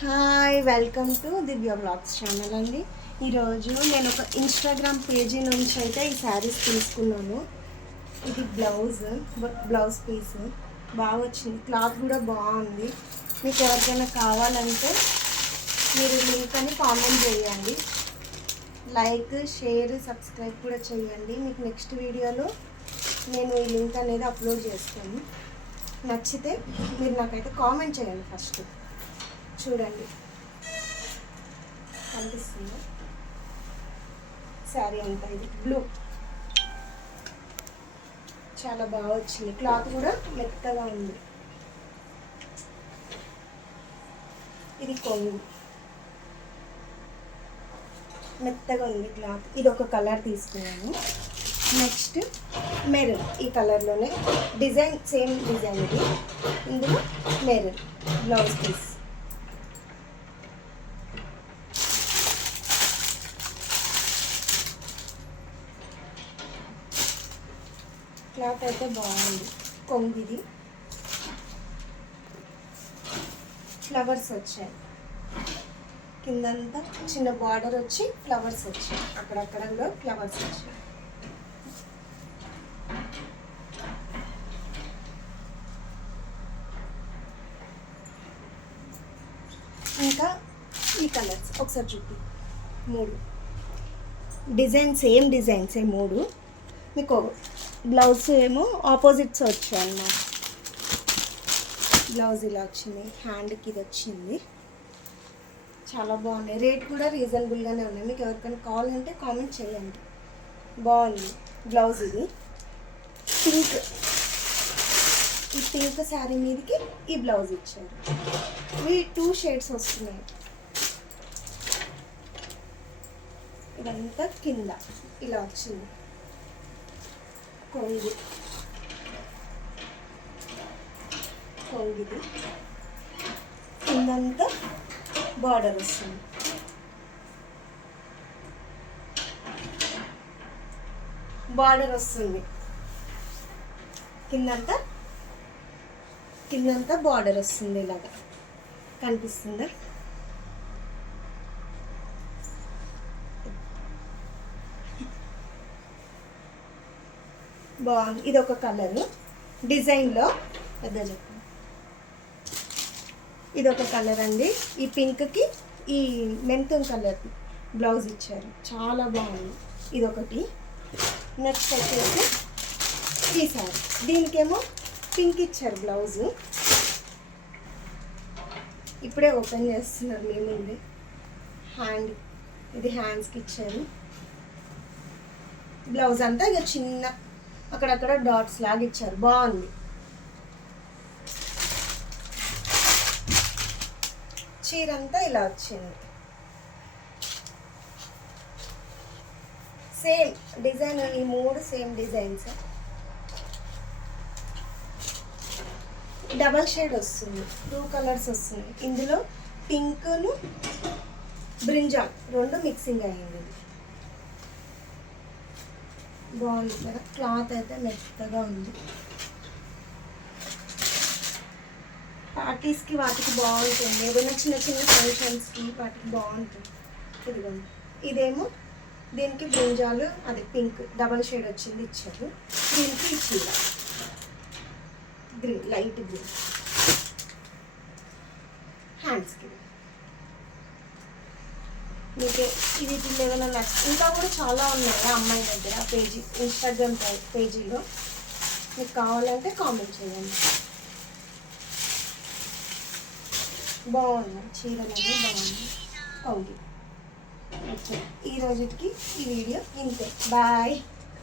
Hi, welcome to Divya blogs channel అండి. ఈరోజు నేను ఒక ఇన్స్టాగ్రామ్ పేజీ నుంచి అయితే ఈ శారీస్ తీసుకున్నాను. ఇది బ్లౌజ్ పీస్ బాగా వచ్చింది, క్లాత్ కూడా బాగుంది. మీకు ఎవరికైనా కావాలంటే మీరు లింక్ అని కామెంట్ చేయండి, లైక్ షేర్ సబ్స్క్రైబ్ కూడా చేయండి. మీకు నెక్స్ట్ వీడియోలో నేను ఈ లింక్ అనేది అప్లోడ్ చేస్తాను. నచ్చితే మీరు నాకైతే కామెంట్ చేయండి. ఫస్ట్ చూడండి, కనిపిస్తుంది శారీ అంతా. ఇది బ్లూ, చాలా బాగా వచ్చింది, క్లాత్ కూడా మెత్తగా ఉంది. ఇది కొంగు, మెత్తగా ఉంది క్లాత్. ఇది ఒక కలర్ తీసుకున్నాను. నెక్స్ట్ మెరూన్, ఈ కలర్లోనే డిజైన్ సేమ్ డిజైన్. ఇది ఇందులో మెరూన్ బ్లౌజ్ పీస్. క్లాత్ అయితే బాగుంది. కొంగు, ఇది ఫ్లవర్స్ వచ్చాయి, కిందంతా చిన్న బార్డర్ వచ్చి ఫ్లవర్స్ వచ్చాయి, అక్కడక్కడ కూడా ఫ్లవర్స్ వచ్చాయి. ఇంకా ఈ కలర్స్ ఒకసారి చూపి. 3 డిజైన్, సేమ్ డిజైన్సే 3. మీకు బ్లౌజ్ ఏమో ఆపోజిట్స్ వచ్చాయి అన్నమాట. బ్లౌజ్ ఇలా వచ్చింది, హ్యాండ్కి ఇది వచ్చింది. చాలా బాగున్నాయి, రేట్ కూడా రీజనబుల్గానే ఉన్నాయి. మీకు ఎవరికైనా కావాలంటే కామెంట్ చేయండి. బాగుంది బ్లౌజ్. ఇది పింక్, ఈ పింక్ శారీ మీదకి ఈ బ్లౌజ్ ఇచ్చారు. ఇవి 2 షేడ్స్ వస్తున్నాయి. ఇదంతా కింద ఇలా వచ్చింది. కొంగు, కొంగిది కిందంతా బార్డర్ వస్తుంది. బార్డర్ వస్తుంది కిందంతా బార్డర్ వస్తుంది. ఇలాగా కనిపిస్తుందా? బాగుంది. ఇది ఒక కలర్ డిజైన్లో పెద్ద చెప్పు. ఇది ఒక కలర్ అండి. ఈ పింక్కి ఈ మెంతం కలర్ బ్లౌజ్ ఇచ్చారు, చాలా బాగుంది. ఇది ఒకటి. నెక్స్ట్ వచ్చేసి ఈ సారీ, దీనికేమో పింక్ ఇచ్చారు బ్లౌజు. ఇప్పుడే ఓపెన్ చేస్తున్నారు మీ ముందే. హ్యాండ్, ఇది హ్యాండ్స్కి ఇచ్చారు. బ్లౌజ్ అంతా ఇక చిన్న అక్కడక్కడ డాట్స్ లాగా ఇచ్చారు, బాగుంది. చీర అంతా ఇలా వచ్చింది. సేమ్ డిజైన్, ఈ 3 సేమ్ డిజైన్స్. డబల్ షేడ్ వస్తుంది, 2 కలర్స్ వస్తుంది. ఇందులో పింక్ను బ్రింజాల్ 2 మిక్సింగ్ అయ్యింది. బాగుంది కదా, క్లాత్ అయితే మెత్తగా ఉంది. పార్టీస్కి వాటికి బాగుంటుంది, ఏదైనా చిన్న చిన్న ఫంక్షన్స్కి వాటికి బాగుంటుంది. ఇదిగోండి, ఇదేమో దీనికి బ్రింజాలు, అది పింక్ డబల్ షేడ్ వచ్చింది ఇచ్చారు. దీనికి ఇచ్చింది గ్రీన్, లైట్ గ్రీన్. హ్యాండ్స్కి మీకు ఇది ఏదైనా ఇంకా కూడా చాలా ఉన్నాయి అమ్మాయి దగ్గర పేజీ, ఇన్స్టాగ్రామ్ పేజీలో. మీకు కావాలంటే కామెంట్ చేయండి. బాగున్నాయి చీరలు అన్నీ బాగున్నాయి. ఓకే, ఈ రోజుకి ఈ వీడియో ఇంతే. బాయ్.